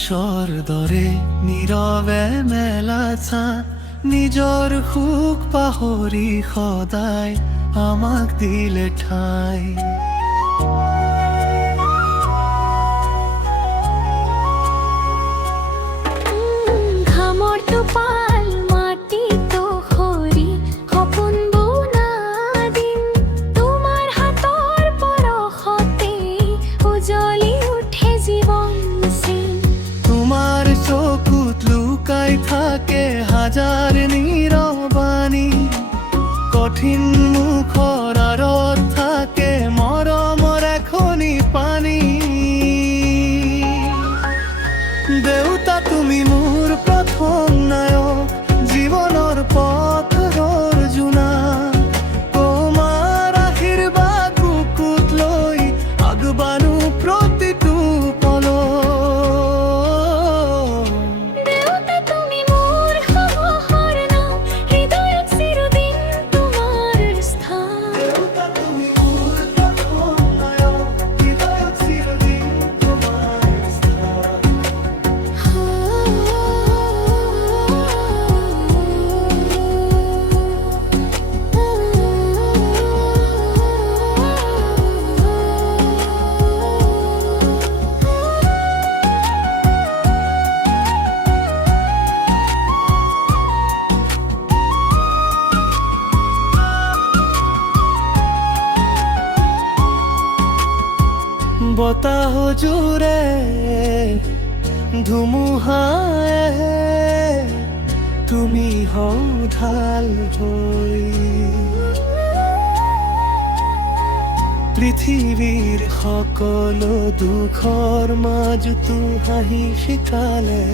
নিৰাশৰ দৰে নীৰৱে মেলাছা নিজৰ সুখ পাহৰি সদায় আমাক দিলে ঠাই। ঘামৰ টোপাল মাটিতো সৰি সপোন বুনা দিন তোমাৰ হাতৰ পৰশতে উজলি উঠে জীৱন চিন। তোমাৰ চকুত লুকাই থাকে হাজাৰ নীৰৱানী, কঠিন মুখৰ আঁৰত থাকে মৰমৰ এখনি পানী। দেউতা তুমি মোৰ প্ৰথম নায়ক, জীৱনৰ পথৰ জোনা, তোমাৰ আশীৰ্বাদ বুকুত লৈ আগবাঢ়ো প্ৰতিটো পলত। দেউতা তুমি মোৰ সাহসৰ নাম, হৃদয়ত চিৰদিন তোমাৰ স্থান। দেউতা তুমি মোৰ প্ৰথম নায়ক, হৃদয়ত চিৰদিন তোমাৰ স্থান। বতাহ জোৰে ধুমুহায়ে তুমি হও ঢাল হৈ, পৃথিৱীৰ সকলো দুখৰ মাজতো হাঁহি শিকালে